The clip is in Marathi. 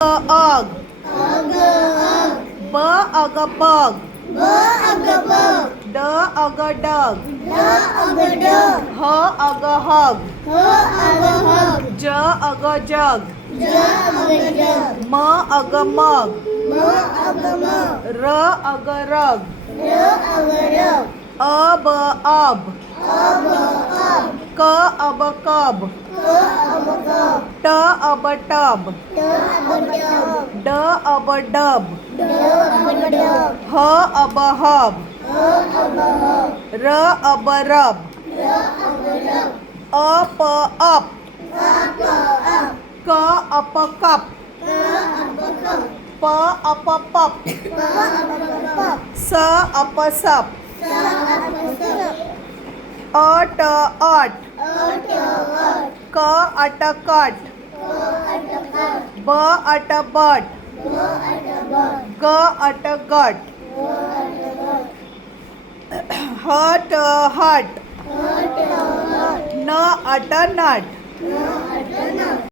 अग ब अग बग ड अग डग ह अग हग ज अग जग म अग मग र अग रग अब अब क अब कब ट अब टब ड अब डब ह अब हब र अब रब अप अप क अप कप प अप पप स अप सप अट अट क अट कट ब अट बट ग अट गट हट हट न अट नट